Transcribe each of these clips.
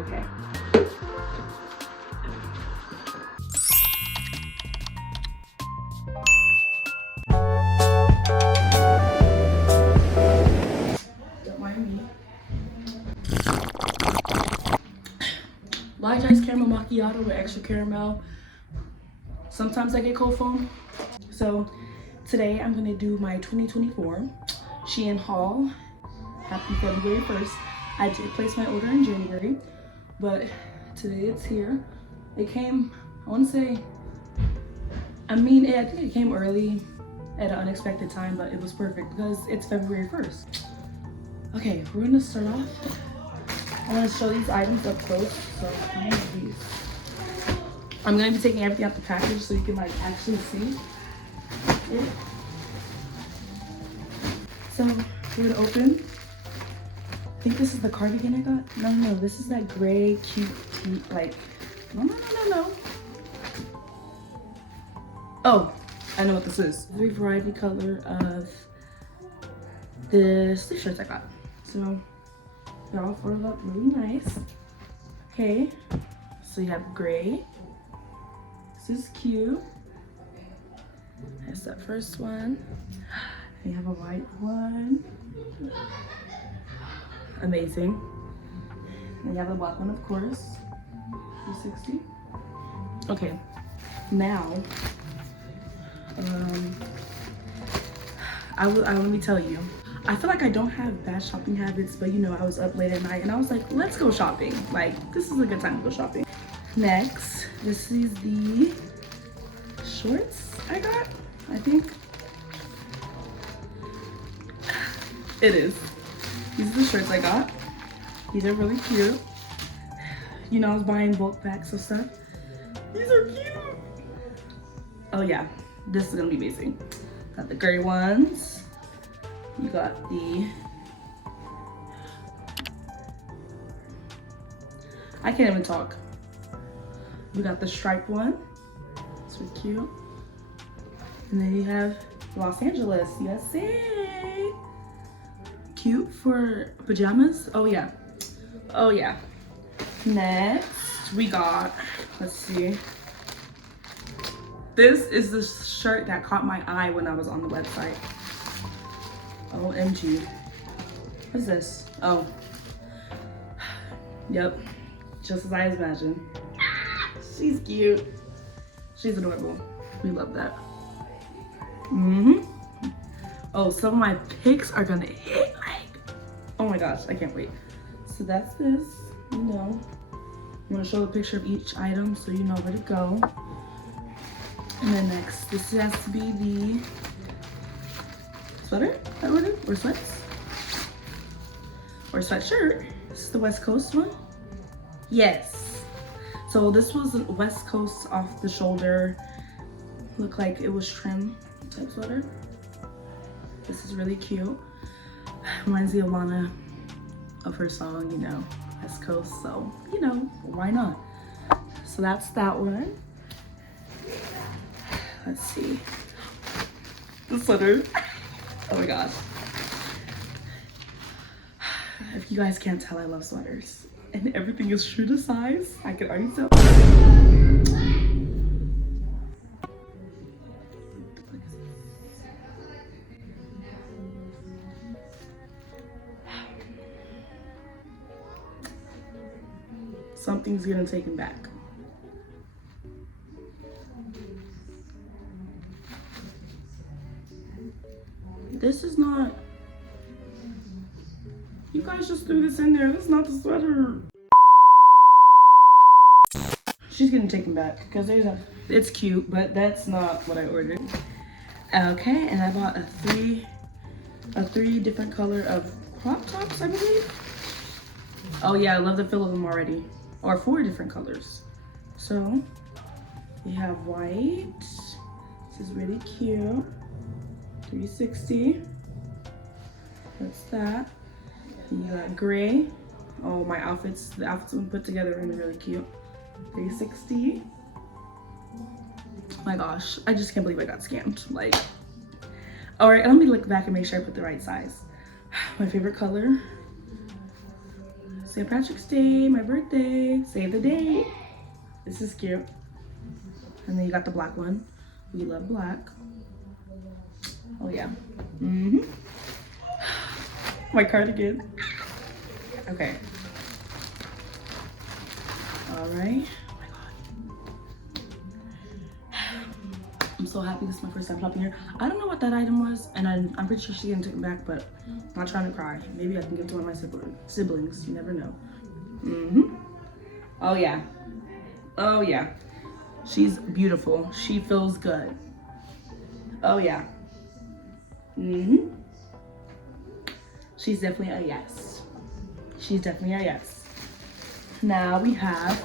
Okay. Don't mind me. Large ice caramel macchiato with extra caramel. Sometimes I get cold foam. So today I'm gonna do my 2024 shein haul. Happy February 1st. I did place my order in January, but today it's here. It came, I wanna say, I think it came early at an unexpected time, but it was perfect because it's February 1st. Okay, we're gonna start off. I want to show these items up close. So I'm gonna be taking everything out the package so you can like actually see it. So we're gonna open. I think this is the cardigan I got. No, this is that gray cute tee. Like, no. Oh, I know what this is. Three variety color of the sleeve shirts I got. So they're all folded up really nice. Okay, so you have gray. This is cute. That's that first one. And you have a white one. Amazing. And you have the black one, of course. 360. Okay, now let me tell you. I feel like I don't have bad shopping habits, but you know, I was up late at night and I was like, let's go shopping. Like, this is a good time to go shopping. Next, this is the shorts I got, I think. It is. These are the shirts I got. These are really cute. You know, I was buying bulk packs of stuff. These are cute. Oh yeah, this is gonna be amazing. Got the gray ones. You got the, I can't even talk. You got the striped one, so cute. And then you have Los Angeles, USA. Cute for pajamas. Oh yeah. Next, we got, let's see. This is the shirt that caught my eye when I was on the website. OMG. What is this? Oh. Yep. Just as I imagined. She's cute. She's adorable. We love that. Oh, some of my pics are gonna hit like, oh my gosh, I can't wait. So that's this, you know. I'm gonna show a picture of each item so you know where to go. And then next, this has to be the sweater I ordered, or sweats, or sweatshirt. This is the West Coast one. Yes. So this was a West Coast off the shoulder. Looked like it was trim type sweater. This is really cute. Reminds me of Lana, of her song, you know, West Coast. So, you know, why not? So that's that one. Let's see. The sweater. Oh my gosh. If you guys can't tell, I love sweaters. And everything is true to size. I can already tell. Something's getting taken back. This is not, you guys just threw this in there. This is not the sweater. She's getting taken back because it's cute, but that's not what I ordered. Okay, and I bought a three different color of crop tops, I believe. Oh yeah, I love the feel of them already. Or 4 different colors. So you have white. This is really cute. 360. That's that. You got gray. Oh, the outfits we put together are really cute. 360. Oh my gosh, I just can't believe I got scammed. Like, all right, let me look back and make sure I put the right size. My favorite color St. Patrick's Day, my birthday. Save the date. This is cute. And then you got the black one. We love black. Oh yeah. My cardigan. Okay. All right. Oh my God. I'm so happy this is my first time shopping here. I don't know what that item was, and I'm pretty sure she's gonna take it back, but I'm not trying to cry. Maybe I can give it to one of my siblings. You never know. Oh yeah. Oh yeah. She's beautiful. She feels good. Oh yeah. She's definitely a yes. She's definitely a yes. Now we have,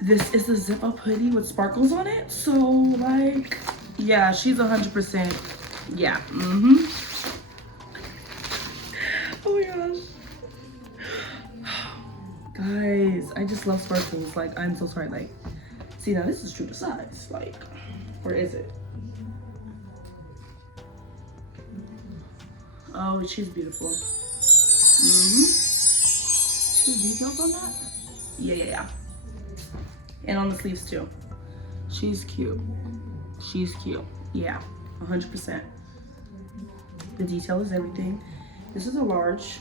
this is a zip up hoodie with sparkles on it. So like, yeah, she's 100%. Yeah. Oh my gosh. Guys, I just love sparkles. Like, I'm so sorry. Like, see, now this is true to size. Like, or is it? Oh, she's beautiful. See details on that? Yeah. And on the sleeves too. She's cute. She's cute. Yeah, 100%. The detail is everything. This is a large.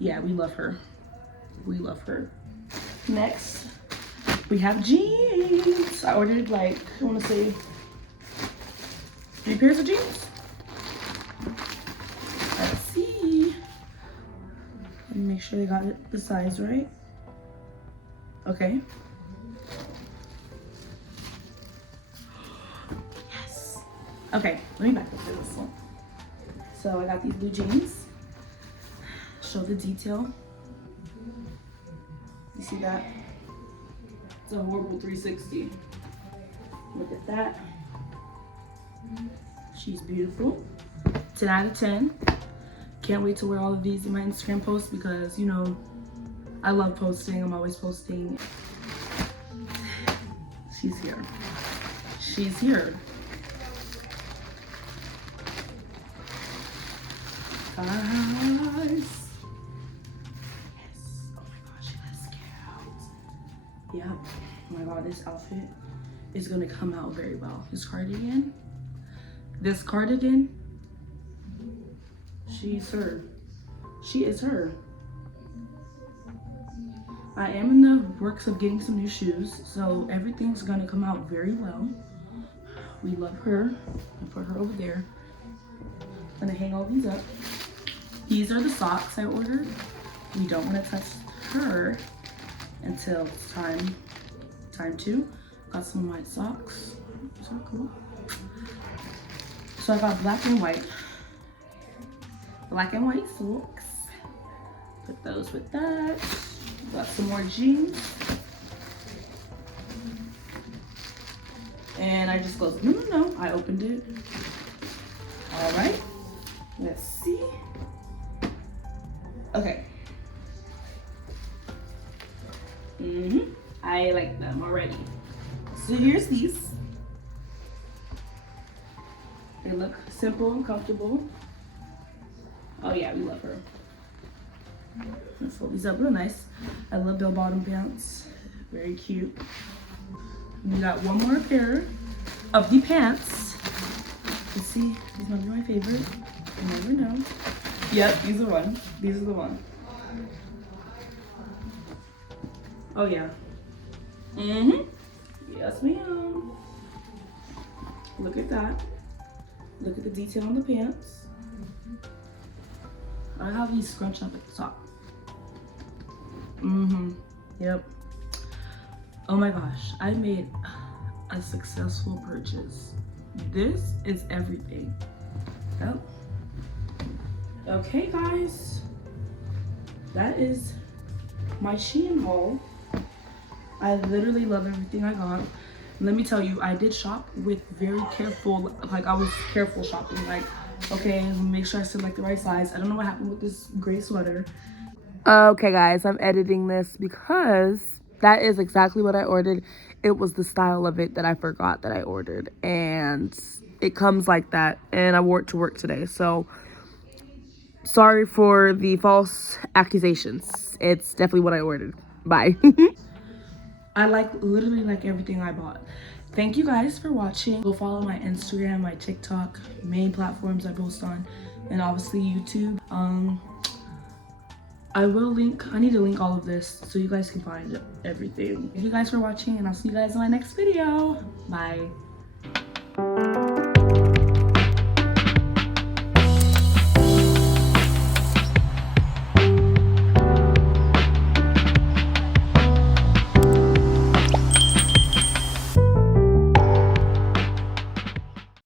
Yeah, we love her. We love her. Next, we have jeans. I ordered like, I want to say 3 pairs of jeans. Let's see. Let me make sure they got the size right. Okay. Yes. Okay, let me back up to this one. So I got these blue jeans. Show the detail. You see that? It's a horrible 360. Look at that. She's beautiful. 10 out of 10. Can't wait to wear all of these in my Instagram posts because, you know, I love posting. I'm always posting. She's here. She's here. Guys. Yes. Oh my gosh, that's cute. Yep. Oh my god, this outfit is gonna come out very well. This cardigan. She's her. She is her. I am in the works of getting some new shoes, so everything's gonna come out very well. We love her. I'll put her over there. I'm gonna hang all these up. These are the socks I ordered. We don't want to touch her until it's time to. Got some white socks. So cool. So I got black and white. Black and white socks. Put those with that. Got some more jeans. And I just closed. No. I opened it. All right. Let's see. Okay. I like them already. So here's these. They look simple and comfortable. Oh yeah, we love her. Let's fold these up real nice. I love bell-bottom pants. Very cute. We got one more pair of the pants. Let's see, these might be my favorite. You never know. Yep, these are one. These are the one. Oh yeah. Yes, ma'am. Look at that. Look at the detail on the pants. I have these scrunch up at the top. Yep. Oh my gosh, I made a successful purchase. This is everything. Yep. Okay, guys. That is my Shein haul. I literally love everything I got. Let me tell you, I did shop with very careful, like I was careful shopping. Like, okay, make sure I select the right size. I don't know what happened with this gray sweater. Okay, guys, I'm editing this because that is exactly what I ordered. It was the style of it that I forgot that I ordered. And it comes like that. And I wore it to work today. So sorry for the false accusations. It's definitely what I ordered. Bye. I literally like everything I bought. Thank you guys for watching. Go follow my Instagram, my TikTok, main platforms I post on, and obviously YouTube. I need to link all of this so you guys can find everything. Thank you guys for watching, and I'll see you guys in my next video. Bye.